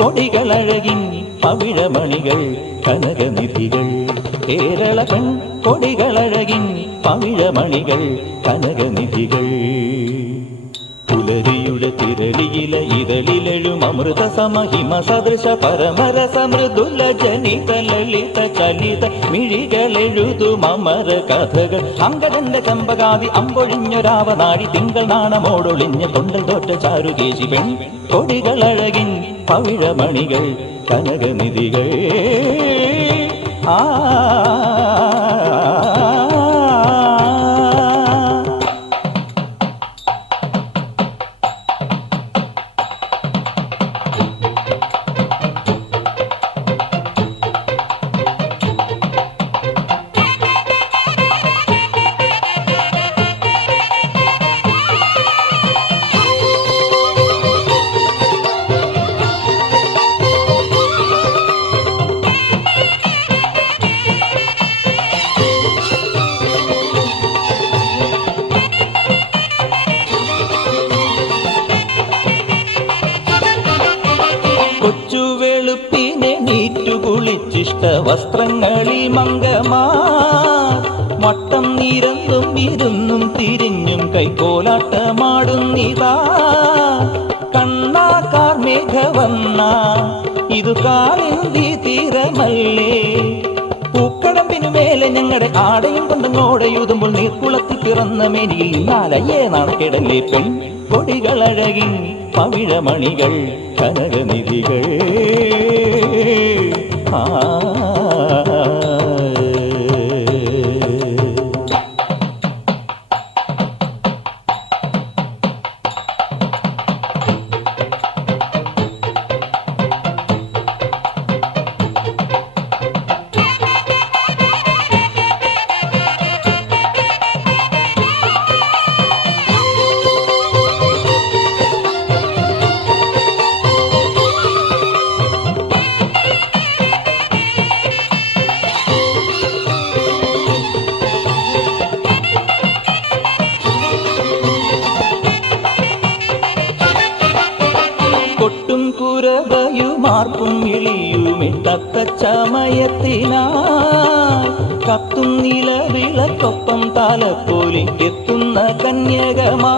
കൊടികളഴകിൻ പവിഴമണികൾ കനകനിധികൾ. കേരള പെൺ കൊടികളഴകിൻ പവിഴമണികൾ കനകനിധികൾ. പുലരിയുടെ തിരളിയില ഇതളിലെഴും അമൃത സമഹിമ സദൃശ പരമരസ മൃദുല ജനിത ലളിത ചലിത മിഴികളെഴുതും അമര കഥകൾ. അങ്കടന്റെ ചമ്പകാതി അമ്പൊഴിഞ്ഞൊരാവനാടി തിങ്കൾ നാണമോടൊളിഞ്ഞ തൊണ്ടൽ തോറ്റ ചാരുകേശി പെൺ കൊടികളഴകിൻ പവിഴമണികൾ കനകനിധികൾ. ആ കൊച്ചുവെളുപ്പിനെ നീറ്റുകുളിച്ചിഷ്ട വസ്ത്രങ്ങളിൽ മംഗമാ വട്ടം നിരന്നും ഇരുന്നും തിരിഞ്ഞും കൈകോലാട്ടമാടുന്നിതാ. കണ്ണാക്കാർ മേഘവന്ന ഇതു കാളിന്തി തീരമല്ലേ. പൂക്കടമ്പിനുമേലെ ഞങ്ങളുടെ ആടയും കൊണ്ടങ്ങോടയുതുമ്പോൾ നീർക്കുളത്തിൽ പിറന്ന മേനിയിൽ നിന്നാലയ്യേ നാണക്കേടല്ലേ പെൺ കൊടികളഴകിൻ പവിഴമണികൾ കനകനിധികൾ. ആ കൊട്ടും കുരവയുമാർക്കും ഇളിയുമിട്ടത്ത ചമയത്തിനായി കത്തും നിലവിളക്കൊപ്പം താലപ്പോലിക്കെത്തുന്ന കന്യകമാ.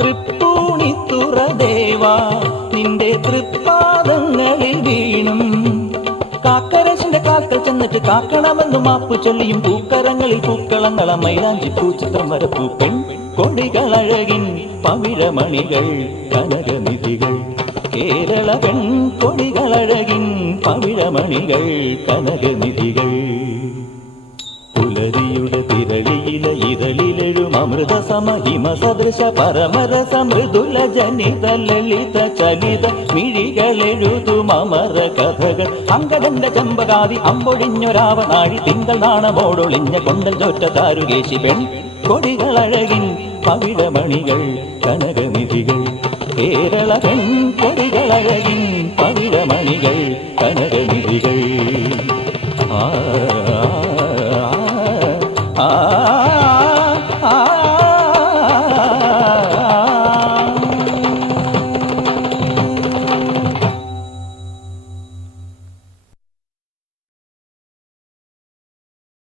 തൃപ്പൂണിത്തുറ ദേവാ നിന്റെ തൃപ്പാദങ്ങളിൽ വീണും കാക്കരശിന്റെ കാക്കൽ ചെന്നിട്ട് കാക്കണമെന്ന് മാപ്പു ചൊല്ലിയും പൂക്കരങ്ങളിൽ പൂക്കളങ്ങള മൈലാഞ്ചി പൂച്ചിത്രം വരപ്പൂ പെൺ കൊടികളഴകിൻ പവിഴമണികൾ കനകനിധികൾ. കേരള പെൺ കൊടികളഴകിൻ പവിഴമണികൾ കനകനിധികൾ. പുലരിയുടെ തിരളിയില ഇതളിലെഴും അമൃത സമഹിമ സദൃശ പരമരസ മൃദുല ജനിത ലളിത ചലിത മിഴികളെഴുതും അമര കഥകൾ. അങ്കടന്റെ ചമ്പകാതി അമ്പൊഴിഞ്ഞൊരാവനാഴി തിങ്കൾ നാണമോടൊളിഞ്ഞ കൊണ്ടൽ തോറ്റ ചാരുകേശി പെൺ കൊടികളഴകിൻ പവിഴമണികൾ കനകനിധികൾ. കേരള പെൺ കൊടികളഴകിൻ പവിഴമണികൾ കനകനിധികൾ. ആ